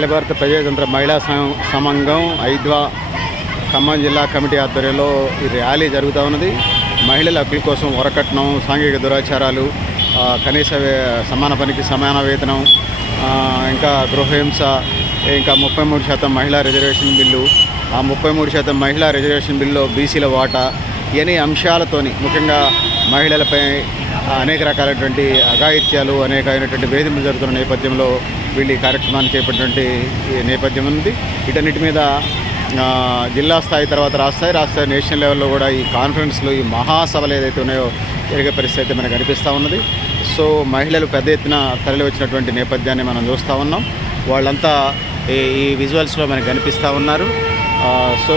అఖిల భారత ప్రజాతంత్ర మహిళా సమంగం ఐద్వా ఖమ్మం జిల్లా కమిటీ ఆధ్వర్యంలో ఈ ర్యాలీ జరుగుతూ ఉన్నది. మహిళల హక్కుల కోసం వరకట్నం సాంఘిక దురాచారాలు కనీస సమాన పనికి సమాన వేతనం ఇంకా గృహహింస ఇంకా ముప్పై మూడు శాతం మహిళా రిజర్వేషన్ బిల్లు ఆ ముప్పై మూడు శాతం మహిళా రిజర్వేషన్ బిల్లులో బీసీల వాటా ఇవన్నీ అంశాలతోని ముఖ్యంగా మహిళలపై అనేక రకాలైనటువంటి అఘాయిత్యాలు అనేకమైనటువంటి వేధింపులు జరుగుతున్న నేపథ్యంలో వీళ్ళు ఈ కార్యక్రమాన్ని చేపట్టినటువంటి ఈ నేపథ్యం ఉంది. వీటన్నిటి మీద జిల్లా స్థాయి తర్వాత రాష్ట్ర స్థాయి రాష్ట్ర నేషనల్ లెవెల్లో కూడా ఈ కాన్ఫరెన్స్లు ఈ మహాసభలు ఏదైతే ఉన్నాయో జరిగే పరిస్థితి అయితే మనకు కనిపిస్తూ ఉన్నది. సో మహిళలు పెద్ద ఎత్తున తరలి వచ్చినటువంటి నేపథ్యాన్ని మనం చూస్తూ ఉన్నాం. వాళ్ళంతా ఈ ఈ విజువల్స్లో మనకు కనిపిస్తూ ఉన్నారు. సో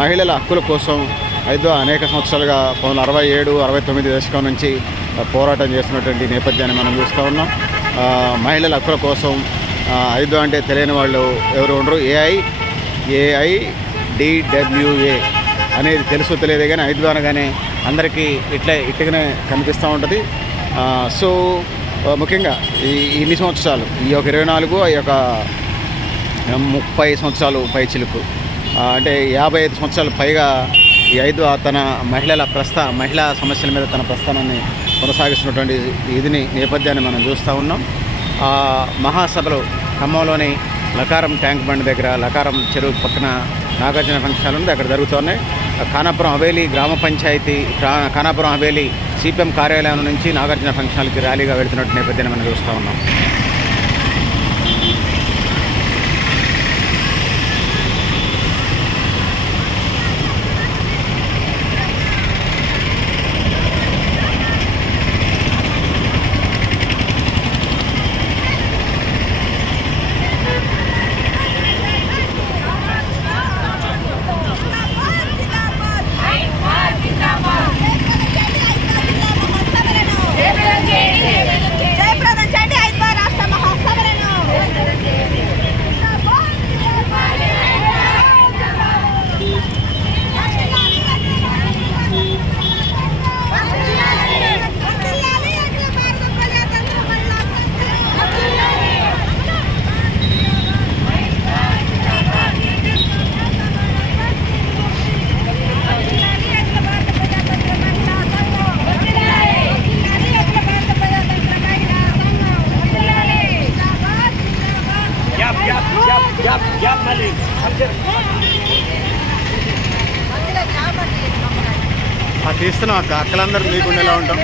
మహిళల హక్కుల కోసం అయితే అనేక సంవత్సరాలుగా పంతొమ్మిది అరవై ఏడు అరవై తొమ్మిది దశకం నుంచి పోరాటం చేస్తున్నటువంటి నేపథ్యాన్ని మనం చూస్తూ ఉన్నాం. మహిళల హక్కుల కోసం ఐదు ఐదో అంటే తెలియని వాళ్ళు ఎవరు ఉండరు. ఏఐ ఏఐ డిడబ్ల్యూఏ అనేది తెలుసు తెలియదే కానీ ఐదు అనగానే అందరికీ ఇట్లా ఇట్టుగానే కనిపిస్తూ ఉంటుంది. సో ముఖ్యంగా ఈ ఇన్ని సంవత్సరాలు ఈ యొక్క ఇరవై నాలుగు ఈ యొక్క ముప్పై సంవత్సరాలు పై చిలుకు. అంటే యాభై ఐదు సంవత్సరాలు పైగా ఈ ఐదు తన మహిళల ప్రస్థా మహిళా సమస్యల మీద తన ప్రస్థానాన్ని కొనసాగిస్తున్నటువంటి ఇదిని నేపథ్యాన్ని మనం చూస్తూ ఉన్నాం. ఆ మహాసభలు ఖమ్మంలోని లకారం ట్యాంక్ బండ్ దగ్గర లకారం చెరువు పక్కన నాగార్జున ఫంక్షన్ ఉంది అక్కడ జరుగుతున్నాయి. ఖానాపురం హవేలీ గ్రామ పంచాయతీ ఖానాపురం హవేలీ సిపిఎం కార్యాలయం నుంచి నాగార్జున ఫంక్షన్కి ర్యాలీగా వెళ్తున్నట్టు నేపథ్యాన్ని మనం చూస్తూ ఉన్నాం. తీస్తున్నాం అక్క. అక్కలందరూ లేకుండా ఎలా ఉంటాం.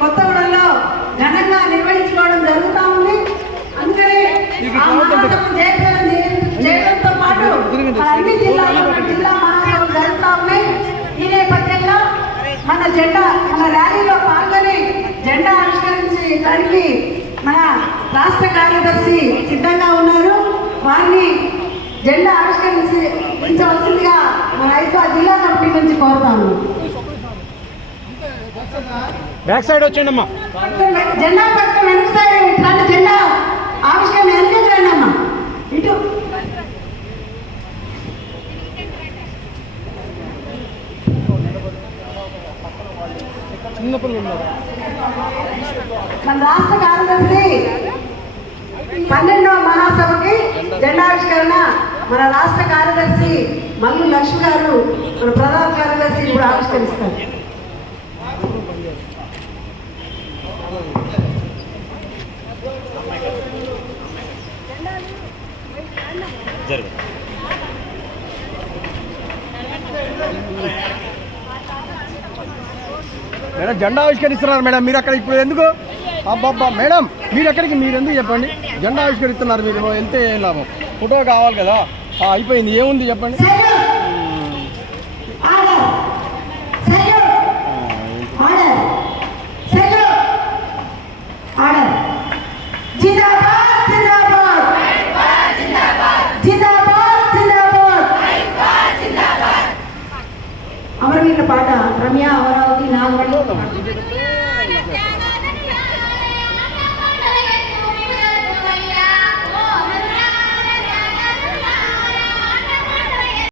కొత్త ఊళ్ళల్లో ఘనంగా నిర్వహించుకోవడం జరుగుతూ ఉంది. అందుకనే ఆ మహోత్సవం జయప్రదం చేయడంతో పాటు అన్ని జిల్లాల్లో జిల్లా మహోత్సవం జరుగుతూ ఉన్నాయి. ఈ నేపథ్యంలో మన జెండా మన ర్యాలీలో పాల్గొని జెండా ఆవిష్కరించి ఆవిష్కరించడానికి మన రాష్ట్ర కార్యదర్శి సిద్ధంగా ఉన్నారు. వారిని జెండా ఆవిష్కరించి ఆవిష్కరించవలసిందిగా మన రైతు జిల్లా కమిటీ నుంచి కోరుతాము బ్యాక్ సైడ్ వచ్చేయండి అమ్మా జెండా పక్క వెనక సైడ్ ఇట్లాంటి జెండా ఆవిష్కరణ వెనకకి రండి అమ్మా ఇటు. చిన్నపిల్లలు ఉన్నారు మన రాష్ట్ర కార్యదర్శి పన్నెండవ మహాసభకి జెండావిష్కరణ మన రాష్ట్ర కార్యదర్శి మల్లు లక్ష్మి గారు మన ప్రధాన కార్యదర్శి ఇప్పుడు ఆవిష్కరిస్తారు. మేడం జెండా ఆవిష్కరిస్తున్నారు మేడం. మీరు అక్కడ ఇప్పుడు ఎందుకు? అబ్బబ్బా మేడం మీరు ఎక్కడికి మీరు ఎందుకు చెప్పండి? జెండా ఆవిష్కరిస్తున్నారు మీరు. వెళ్తే ఏం లాభం? ఫోటో కావాలి కదా? అయిపోయింది. ఏముంది చెప్పండి? அவர்களின் பாட்டா ரம்யா அமராவதி நாகமணி